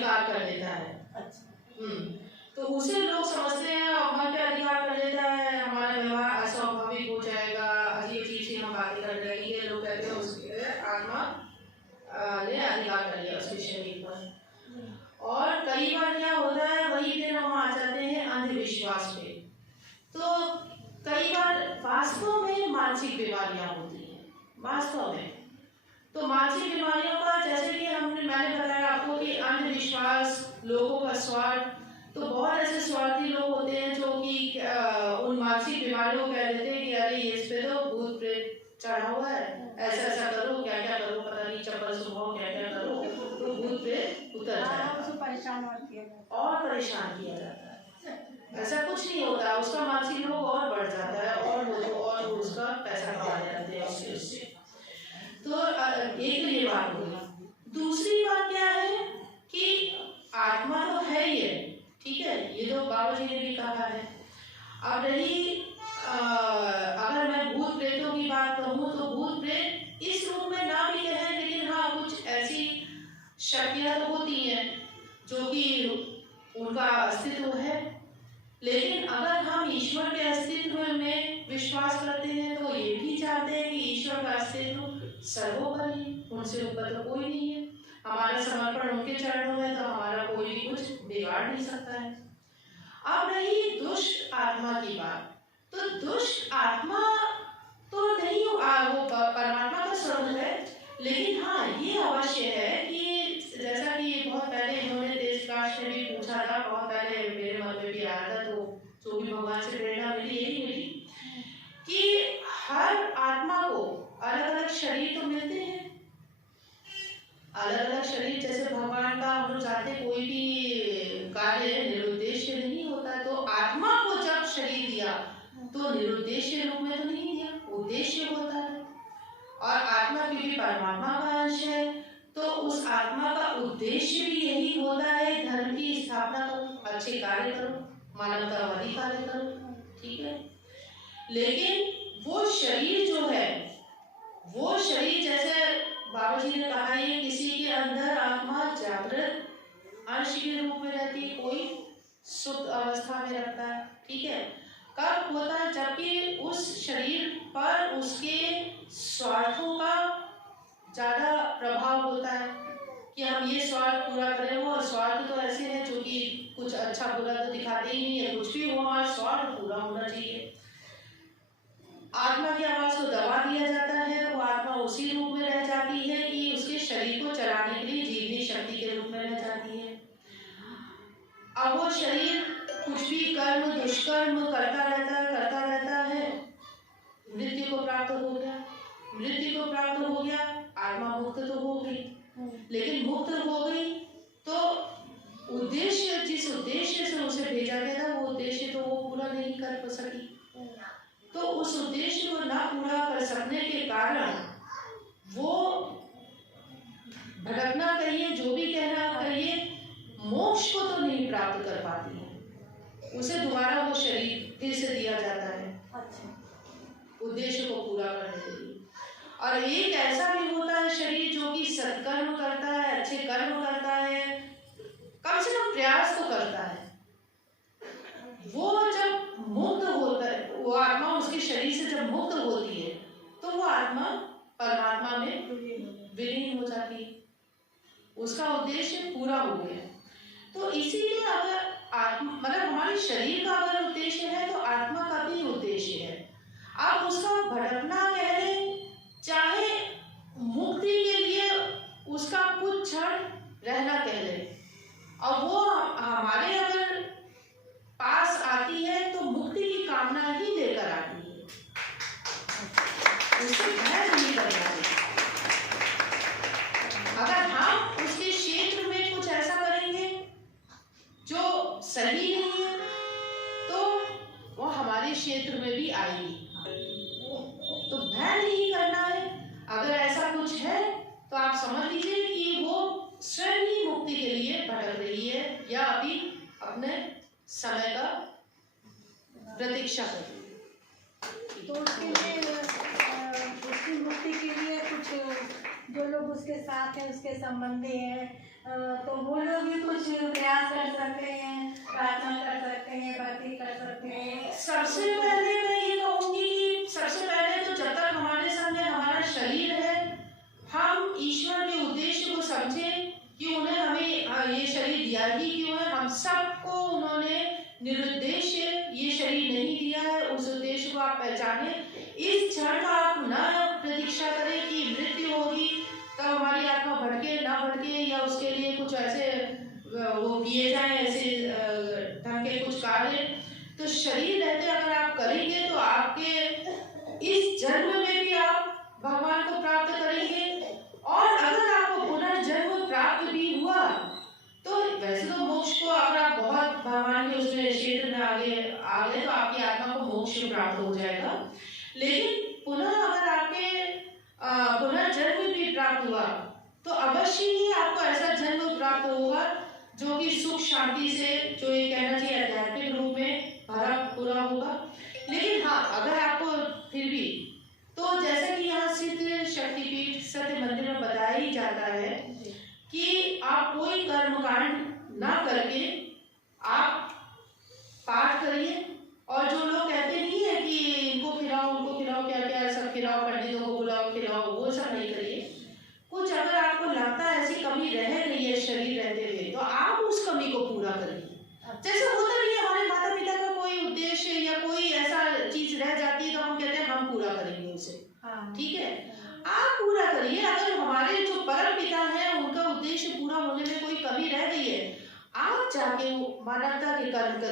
अधिकार कर लेता है। तो उसे लोग समझते हैं मन पे अधिकार कर लेता है, हमारा व्यवहार अस्वाभाविक हो जाएगा, अजीब अजीब सी हम बातें कर रहे हैं, लोग कहते हैं उसके आत्मा ने अधिकार कर लिया उसके शरीर पर। और कई बार क्या होता है, वही फिर हम आ जाते हैं अंधविश्वास पे। तो कई बार वास्तव में मानसिक बीमारियां होती हैं, वास्तव में। तो मानसिक बीमारियों का जैसे कि मैंने बताया आपको कि अंधविश्वास, लोगों का स्वार्थ, तो बहुत ऐसे स्वार्थी लोग होते हैं जो कि उन मानसिक बीमारियों को कह देते हैं कि अरे इस पे तो भूत प्रेत चढ़ा हुआ है, ऐसा ऐसा करो, क्या क्या करो, पता नहीं चप्पल सुखाओ, क्या क्या करो, तो भूत प्रेत उतर जाएगा और परेशान किया जाता है। ऐसा कुछ नहीं होता, उसका मानसिक रोग और बढ़ जाता है और उसका पैसा कमा जाते हैं उससे। तो एक तो ये बात होगी। दूसरी बात क्या है कि आत्मा तो है ही है, ठीक है, ये तो बाबा जी ने भी कहा है। अब रही अगर मैं भूत प्रेतों की बात कहूँ तो भूत प्रेत इस रूप में ना भी है, लेकिन हाँ कुछ ऐसी शक्तियाँ तो होती हैं जो कि उनका अस्तित्व है। लेकिन अगर हम ईश्वर के अस्तित्व में विश्वास करते हैं तो ये भी चाहते हैं कि ईश्वर का अस्तित्व सर्वोपरि, उनसे ऊपर तो कोई नहीं है, हमारा समर्पण उनके चरणों में, तो हमारा कोई भी कुछ बिगाड़ नहीं सकता है। अब रही दुष्ट आत्मा की बात, तो दुष्ट आत्मा तो नहीं, वो परमात्मा का स्वरूप है, लेकिन हाँ ये अवश्य है कि जैसा कि बहुत पहले इन्होंने देशकाश में भी पूछा था, बहुत पहले मेरे मन में भी आया था, तो जो भी भगवान से प्रेरणा मिली यही मिली कि हर आत्मा को अलग अलग शरीर तो मिलते हैं, अलग अलग शरीर। जैसे भगवान का हम लोग चाहते कोई भी कार्य निरुद्देश्य नहीं होता, तो आत्मा को जब शरीर दिया तो निरुद्देश्य रूप में तो नहीं दिया, उद्देश्य होता है। और आत्मा भी परमात्मा का अंश है, तो उस आत्मा का उद्देश्य भी यही होता है, धर्म की स्थापना करो, अच्छे कार्य करो, मानवतावादी कार्य करो, ठीक है। लेकिन वो शरीर जो है, वो शरीर जैसे बाबा जी ने कहा है, किसी के अंदर आत्मा जागृत अंश के रूप में रहती है, कोई सुप्त अवस्था में रखता है, ठीक है। कब होता है, जबकि उस शरीर पर उसके स्वार्थों का ज्यादा प्रभाव होता है कि हम ये स्वार्थ पूरा करें, वो स्वार्थ तो ऐसे हैं जो कि कुछ अच्छा बुरा तो दिखाते ही नहीं है, कुछ भी हो हमारा स्वार्थ पूरा होना चाहिए। आत्मा की आवाज को दबा दिया जाता है, वो आत्मा उसी रूप में रह जाती है कि उसके शरीर को चलाने के लिए जीवनी शक्ति के रूप में रह जाती है। अब वो शरीर कुछ भी कर्म दुष्कर्म करता रहता है, मृत्यु को प्राप्त हो गया, आत्मा मुक्त तो हो गई, लेकिन मुक्त हो गई तो उद्देश्य, जिस उद्देश्य से उसे भेजा गया था, वो उद्देश्य तो वो पूरा नहीं कर सकी। तो उस उद्देश्य को ना पूरा कर सकने के कारण वो भटकना कहिए, जो भी कहना कहिए, मोक्ष को तो नहीं प्राप्त कर पाती है, उसे दोबारा वो शरीर फिर से दिया जाता है उद्देश्य को पूरा करने के लिए। और एक ऐसा भी होता है शरीर जो कि सत्कर्म करता है, अच्छे कर्म करता है, कम से कम प्रयास तो करता है। वो जब मुक्त होता है, वो आत्मा उसके शरीर से जब मुक्त होती है तो वो आत्मा परमात्मा में विलीन हो जाती है, उसका उद्देश्य पूरा हो गया। तो इसीलिए अगर आत्मा मतलब हमारे शरीर का अगर उद्देश्य है तो आत्मा का भी उद्देश्य है। आप उसका भटकना कह लें, चाहे मुक्ति के लिए उसका कुछ क्षण रहना कह लें, और वो हमारे अगर पास आती है तो मुक्ति की कामना ही लेकर आती है, उसे भय नहीं करना चाहिए। अगर हम उसके क्षेत्र में कुछ ऐसा करेंगे जो सही नहीं है तो वो हमारे क्षेत्र में भी आएगी, तो भय नहीं करना है। अगर ऐसा कुछ है तो आप समझ लीजिए कि वो स्वयं ही मुक्ति के लिए भटक रही है या अभी अपने समय का प्रतीक्षा कर रही है। तो उसके लिए उसकी मुक्ति के लिए कुछ जो लोग उसके साथ हैं, उसके संबंधी हैं, तो वो लोग भी कुछ प्रयास कर सकते हैं, प्रार्थना कर सकते हैं, भक्ति कर सकते हैं। सबसे पहले मैं ये कहूँगी कि सबसे पहले तो जब तक हमारे सामने हमारा शरीर है, हम ईश्वर के उद्देश्य को समझें कि उन्हें हमें ये शरीर दिया ही क्यों है। हम सबको उन्होंने निरुद्देश्य ये शरीर नहीं दिया है, उस उद्देश्य को आप पहचाने। इस क्षण का आप न प्रतीक्षा करें कि मृत्यु होगी तब हमारी आत्मा भटके ना भटके, या उसके लिए कुछ ऐसे वो किए जाए, ऐसे ढंग के कुछ कार्य। तो शरीर रहते अगर आप करेंगे तो आपके इस जन्म में भी आप भगवान को प्राप्त करेंगे, और अगर आपको पुनर्जन्म प्राप्त भी हुआ तो वैसे तो मोक्ष को अगर आप बहुत भगवान के उसमें क्षेत्र में आगे आ गए तो आपकी आत्मा को मोक्ष प्राप्त हो जाएगा। लेकिन पुनः अगर आपके पुनर्जन्म भी प्राप्त हुआ तो अवश्य ही आपको ऐसा जन्म प्राप्त होगा जो कि सुख शांति से, जो ये कहना चाहिए आध्यात्मिक रूप में भरा पूरा होगा। लेकिन हाँ, अगर आपको फिर भी, तो जैसा कि यहाँ सिद्ध शक्तिपीठ सत्य मंदिर में बताया ही जाता है कि आप कोई कर्मकांड ना करके आप पाठ करिए। और जो लोग कहते नहीं है कि इनको खिलाओ उनको खिलाओ, क्या क्या सब खिलाओ, पंडितों को बुलाओ खिलाओ, वो सब नहीं करिए। कुछ अगर आपको लगता है ऐसी कमी रह गई है शरीर रहते हुए, तो आप उस कमी को पूरा करिए। जैसे होता नहीं है, हमारे माता पिता का कोई उद्देश्य या कोई ऐसा चीज रह जाती है तो हम कहते हैं हम पूरा करेंगे उसे। ठीक है, आप पूरा करिए। अगर हमारे जो परम पिता हैं उनका उद्देश्य पूरा होने में कोई कमी रह गई है, आप जाके मानवता के कर्म करिए।